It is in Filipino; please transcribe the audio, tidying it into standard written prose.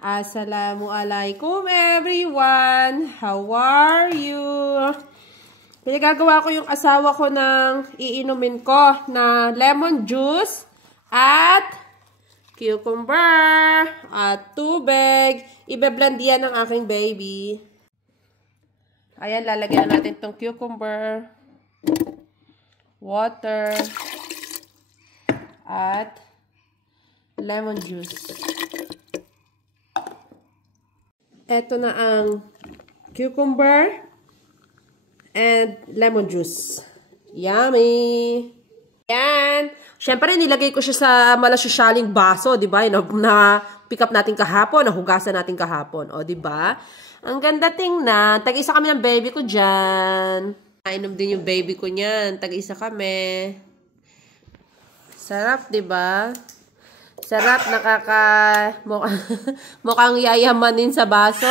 Assalamualaikum everyone! How are you? Pinagagawa ko yung asawa ko ng iinumin ko na lemon juice at cucumber at tubig. Ibe-blend yan ng aking baby. Ayan, lalagyan natin itong cucumber, water, at lemon juice. Ito na ang cucumber and lemon juice. Yummy! Yan! Siyempre, nilagay ko siya sa malasosyaling baso, di ba? Na pick up natin kahapon, nahugasan natin kahapon. O, di ba? Ang ganda tingnan. Tag-isa kami ng baby ko dyan. Nainom din yung baby ko niyan. Tag-isa kami. Sarap, di ba? Sarap, mukhang yayamanin sa baso.